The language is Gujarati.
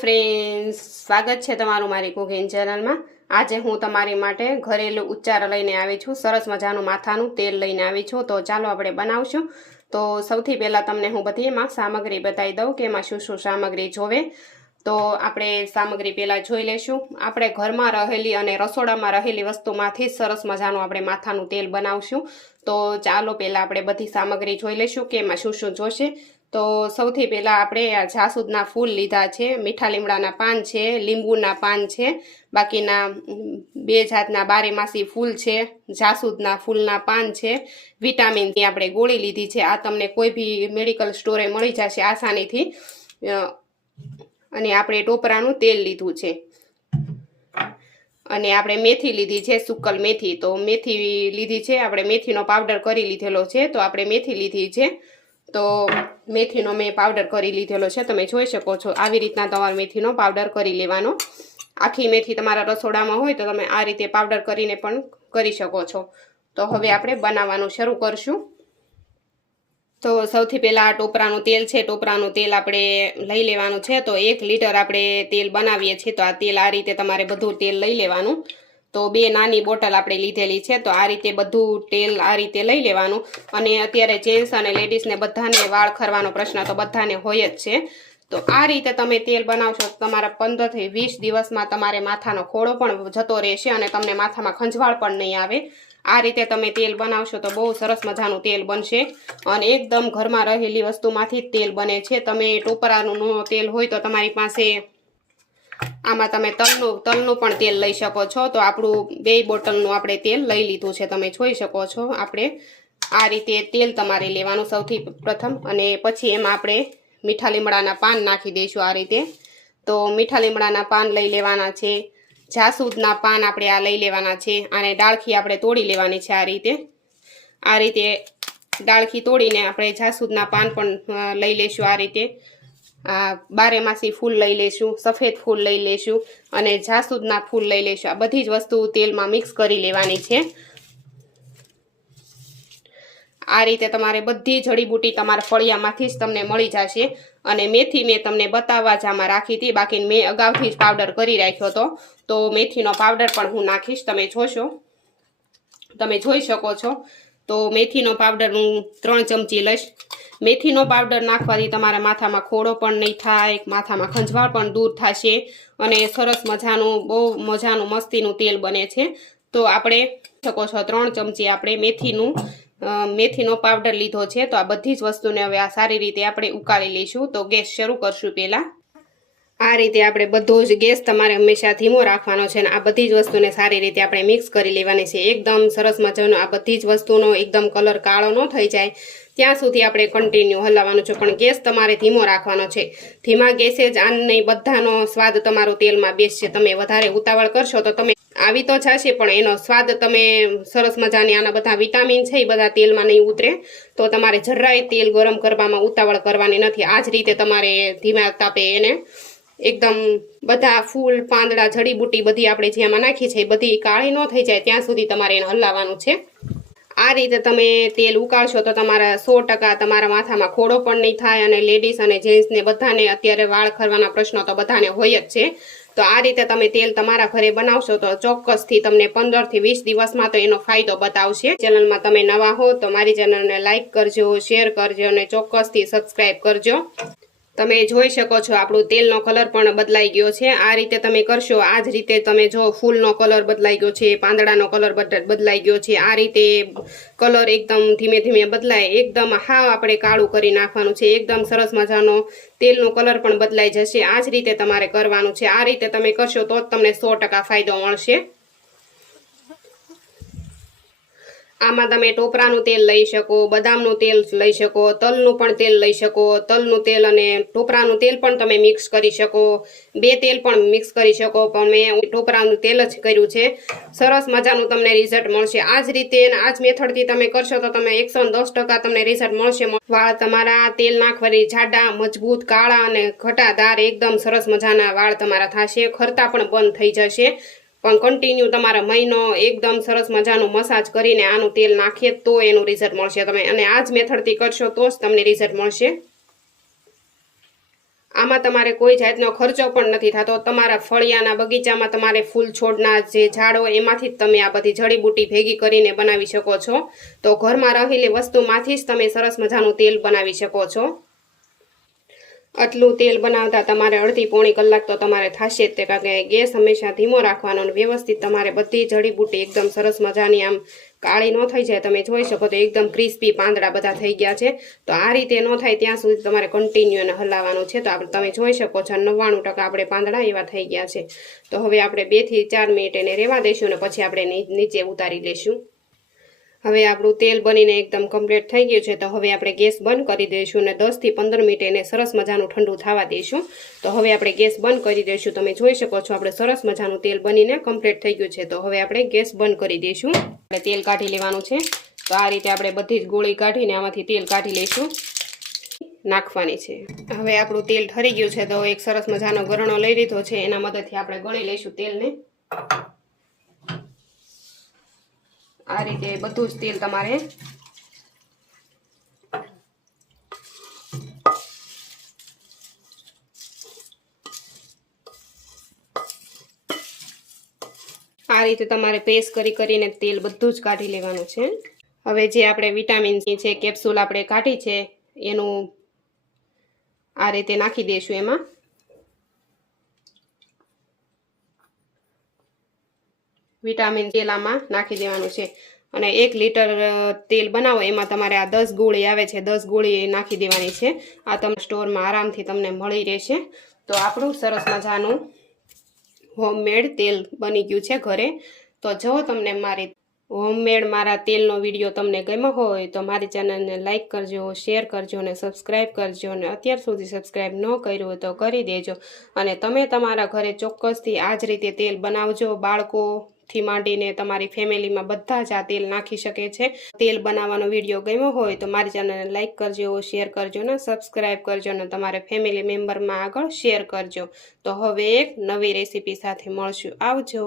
ફ્રેન્ડ્સ, સ્વાગત છે તમારું મારી કુકિંગ ચેનલમાં। આજે હું તમારી માટે ઘરેલું ઉપચાર લઈને આવી છું। સરસ મજાનું માથાનું તેલ લઈને આવી છું। તો ચાલો આપણે બનાવશું। તો સૌથી પહેલાં તમને હું બધી એમાં સામગ્રી બતાવી દઉં કે એમાં શું શું સામગ્રી જોવે। તો આપણે સામગ્રી પહેલાં જોઈ લઈશું। આપણે ઘરમાં રહેલી અને રસોડામાં રહેલી વસ્તુમાંથી સરસ મજાનું આપણે માથાનું તેલ બનાવશું। તો ચાલો પહેલાં આપણે બધી સામગ્રી જોઈ લઈશું કે એમાં શું શું જોશે। તો સૌથી પહેલાં આપણે આ જાસૂદના ફૂલ લીધા છે, મીઠા લીમડાના પાન છે, લીંબુના પાન છે, બાકીના બે જાતના બારેમાસી ફૂલ છે, જાસૂદના ફૂલના પાન છે, વિટામિનની આપણે ગોળી લીધી છે। આ તમને કોઈ બી મેડિકલ સ્ટોરે મળી જશે આસાનીથી। અને આપણે ટોપરાનું તેલ લીધું છે અને આપણે મેથી લીધી છે, સુક્કલ મેથી। તો મેથી લીધી છે આપણે, મેથીનો પાવડર કરી લીધેલો છે। તો આપણે મેથી લીધી છે, તો મેથીનો મેં પાવડર કરી લીધેલો છે। તમે જોઈ શકો છો આવી રીતના તમારે મેથીનો પાવડર કરી લેવાનો। આખી મેથી તમારા રસોડામાં હોય તો તમે આ રીતે પાવડર કરીને પણ કરી શકો છો। તો હવે આપણે બનાવવાનું શરૂ કરશું। તો સૌથી પહેલાં આ ટોપરાનું તેલ છે, ટોપરાનું તેલ આપણે લઈ લેવાનું છે। તો 1 લીટર આપણે તેલ બનાવીએ છીએ। તો આ તેલ આ રીતે તમારે બધું તેલ લઈ લેવાનું। તો 2 નાની બોટલ આપણે લીધેલી છે। તો આ રીતે બધું તેલ આ રીતે લઈ લેવાનું। અને અત્યારે જેન્ટ્સ અને લેડીઝને બધાને વાળ ખરવાનો પ્રશ્ન તો બધાને હોય જ છે। તો આ રીતે તમે તેલ બનાવશો તો તમારા 15 થી 20 દિવસમાં તમારે માથાનો ખોડો પણ જતો રહેશે અને તમને માથામાં ખંજવાળ પણ નહીં આવે। આ રીતે તમે તેલ બનાવશો તો બહુ સરસ મજાનું તેલ બનશે અને એકદમ ઘરમાં રહેલી વસ્તુમાંથી જ તેલ બને છે। તમે ટોપરાનું તેલ હોય તો તમારી પાસે આમાં તમે તલનું પણ તેલ લઈ શકો છો। તો આપણું 2 બોટલનું આપણે તેલ લઈ લીધું છે, તમે જોઈ શકો છો। આપણે આ રીતે તેલ તમારે લેવાનું સૌથી પ્રથમ, અને પછી એમાં આપણે મીઠા લીમડાના પાન નાખી દઈશું આ રીતે। તો મીઠા લીમડાના પાન લઈ લેવાના છે, જાસૂદના પાન આપણે આ લઈ લેવાના છે, અને ડાળખી આપણે તોડી લેવાની છે આ રીતે ડાળખી તોડીને આપણે જાસૂદના પાન પણ લઈ લઈશું આ રીતે। બારેમાસી ફૂલ લઈ લઈશું, સફેદ ફૂલ લઈ લઈશું અને જાસૂદના ફૂલ લઈ લઈશું। આ બધી જ વસ્તુ તેલમાં મિક્સ કરી લેવાની છે। આ રીતે તમારે બધી જડીબુટી તમારા ફળિયામાંથી જ તમને મળી જશે। અને મેથી મેં તમને બતાવવા જ આમાં રાખી હતી, બાકી મેં અગાઉથી જ પાવડર કરી રાખ્યો હતો। તો મેથીનો પાવડર પણ હું નાખીશ, તમે જોશો, તમે જોઈ શકો છો। તો મેથીનો પાવડર હું 3 ચમચી લઈશ। મેથીનો પાવડર નાખવાથી તમારા માથામાં ખોડો પણ નહીં થાય, માથામાં ખંજવાળ પણ દૂર થશે અને સરસ મજાનું બહુ મજાનું મસ્તીનું તેલ બને છે। તો આપણે શકો છો 3 ચમચી આપણે મેથીનો પાવડર લીધો છે। તો આ બધી જ વસ્તુને હવે આ સારી રીતે આપણે ઉકાળી લઈશું। તો ગેસ શરૂ કરશું પહેલાં। આ રીતે આપણે બધો જ ગેસ તમારે હંમેશા ધીમો રાખવાનો છે, અને આ બધી જ વસ્તુને સારી રીતે આપણે મિક્સ કરી લેવાની છે। એકદમ સરસ મજાનો આ બધી જ વસ્તુનો એકદમ કલર કાળો ન થઈ જાય ત્યાં સુધી આપણે કન્ટિન્યુ હલાવવાનું છે, પણ ગેસ તમારે ધીમો રાખવાનો છે। ધીમા ગેસે જ આને બધાનો સ્વાદ તમારો તેલમાં બેસશે। તમે વધારે ઉતાવળ કરશો તો તમે આવી તો જશે પણ એનો સ્વાદ તમે સરસ મજાની આના બધા વિટામિન છે એ બધા તેલમાં નહીં ઉતરે। તો તમારે જરાય તેલ ગરમ કરવામાં ઉતાવળ કરવાની નથી। આ જ રીતે તમારે ધીમા તાપે એને એકદમ બધા ફૂલ, પાંદડા, જડીબુટી બધી આપણે જેમાં નાખી છે એ બધી કાળી ન થઈ જાય ત્યાં સુધી તમારે એને હલાવવાનું છે। આ રીતે તમે તેલ ઉકાળશો તો તમારા 100% તમારા માથામાં ખોડો પણ નહીં થાય, અને લેડીઝ અને જેન્ટ્સને બધાને અત્યારે વાળ ખરવાના પ્રશ્નો તો બધાને હોય જ છે। તો આ રીતે તમે તેલ તમારા ઘરે બનાવશો તો ચોક્કસથી તમને 15 થી 20 દિવસમાં તો એનો ફાયદો બતાવશે। ચેનલમાં તમે નવા હો તો મારી ચેનલને લાઇક કરજો, શેર કરજો અને ચોક્કસથી સબસ્ક્રાઈબ કરજો। તમે જોઈ શકો છો આપણું તેલનો કલર પણ બદલાઈ ગયો છે। આ રીતે તમે કરશો, આ જ રીતે તમે જો ફૂલનો કલર બદલાઈ ગયો છે, પાંદડાનો કલર બદલાઈ ગયો છે, આ રીતે કલર એકદમ ધીમે ધીમે બદલાય, એકદમ હાવ આપણે કાળું કરી નાખવાનું છે। એકદમ સરસ મજાનો તેલનો કલર પણ બદલાઈ જશે। આ જ રીતે તમારે કરવાનું છે। આ રીતે તમે કરશો તો જ તમને 100% ફાયદો મળશે। આમાં તમે ટોપરાનું તેલ લઈ શકો, બદામનું તેલ લઈ શકો, તલનું પણ તેલ લઈ શકો। તલનું તેલ અને ટોપરાનું તેલ પણ તમે મિક્સ કરી શકો, 2 તેલ પણ મિક્સ કરી શકો, પણ મેં ટોપરાનું તેલ જ કર્યું છે। સરસ મજાનું તમને રિઝલ્ટ મળશે। આ જ રીતે આ જ મેથડથી તમે કરશો તો તમે 110% તમને રિઝલ્ટ મળશે। વાળ તમારા તેલ નાખવાથી જાડા, મજબૂત, કાળા અને ઘટાદાર એકદમ સરસ મજાના વાળ તમારા થશે। ખરતા પણ બંધ થઈ જશે। પણ કન્ટિન્યુ તમારા મહિનો એકદમ સરસ મજાનું મસાજ કરીને આનું તેલ નાખીએ તો એનું રિઝલ્ટ મળશે। તમે અને આ જ મેથડથી કરશો તો જ તમને રિઝલ્ટ મળશે। આમાં તમારે કોઈ જાતનો ખર્ચો પણ નથી થતો. તમારા ફળિયાના બગીચામાં તમારે ફૂલ છોડના જે ઝાડ હોય એમાંથી જ તમે આ બધી જડીબુટી ભેગી કરીને બનાવી શકો છો. તો ઘરમાં રહેલી વસ્તુમાંથી જ તમે સરસ મજાનું તેલ બનાવી શકો છો. આટલું તેલ બનાવતા તમારે અડધી પોણી કલાક તો તમારે થશે જ તે, કારણ કે ગેસ હંમેશા ધીમો રાખવાનો અને વ્યવસ્થિત તમારે બધી જડીબુટી એકદમ સરસ મજાની આમ કાળી ન થઈ જાય. તમે જોઈ શકો તો એકદમ ક્રિસ્પી પાંદડા બધા થઈ ગયા છે. તો આ રીતે ન થાય ત્યાં સુધી તમારે કન્ટિન્યુ એને હલાવવાનું છે. તો આપણે તમે જોઈ શકો છો 99% આપણે પાંદડા એવા થઈ ગયા છે. તો હવે આપણે 2 થી 4 મિનિટ એને રહેવા દઈશું અને પછી આપણે નીચે ઉતારી લઈશું. હવે આપણું તેલ બનીને એકદમ કમ્પ્લીટ થઈ ગયું છે. તો હવે આપણે ગેસ બંધ કરી દઈશું અને 10 થી 15 મિનિટ એને સરસ મજાનું ઠંડુ થવા દઈશું. તો હવે આપણે ગેસ બંધ કરી દઈશું. તમે જોઈ શકો છો આપણે સરસ મજાનું તેલ બનીને કમ્પ્લીટ થઈ ગયું છે. તો હવે આપણે ગેસ બંધ કરી દઈશું. આપણે તેલ કાઢી લેવાનું છે. તો આ રીતે આપણે બધી જ ગોળી કાઢીને આમાંથી તેલ કાઢી લઈશું, નાખવાની છે. હવે આપણું તેલ ઠરી ગયું છે. તો એક સરસ મજાનો ગરણો લઈ લીધો છે. એના મદદથી આપણે ગળી લઈશું તેલને. આ રીતે બધું જ તેલ તમારે આ રીતે તમારે પેસ્ટ કરીને તેલ બધું જ કાઢી લેવાનું છે. હવે જે આપણે વિટામિન સી છે કેપ્સ્યુલ આપણે કાઢી છે એનું આ રીતે નાખી દઈશું એમાં. વિટામિન તેલ આમાં નાખી દેવાનું છે અને 1 લીટર તેલ બનાવો એમાં તમારે આ 10 ગોળી આવે છે, 10 ગોળી નાખી દેવાની છે. આ તમને સ્ટોરમાં આરામથી તમને મળી રહેશે. તો આપણું સરસ મજાનું હોમમેડ તેલ બની ગયું છે ઘરે. તો જો તમને મારી હોમમેડ મારા તેલનો વિડીયો તમને ગમ્યો હોય તો મારી ચેનલને લાઇક કરજો, શેર કરજો અને સબસ્ક્રાઈબ કરજો. અને અત્યાર સુધી સબસ્ક્રાઈબ ન કર્યું હોય તો કરી દેજો. અને તમે તમારા ઘરે ચોક્કસથી આ જ રીતે તેલ બનાવજો. બાળકોથી માંડીને તમારી ફેમિલીમાં બધા જ આ તેલ નાખી શકે છે. તેલ બનાવવાનો વિડીયો ગમ્યો હોય તો મારી ચેનલને લાઇક કરજો, શેર કરજો અને સબસ્ક્રાઈબ કરજો અને તમારા ફેમિલી મેમ્બરમાં આગળ શેર કરજો. તો હવે એક નવી રેસીપી સાથે મળશું. આવજો.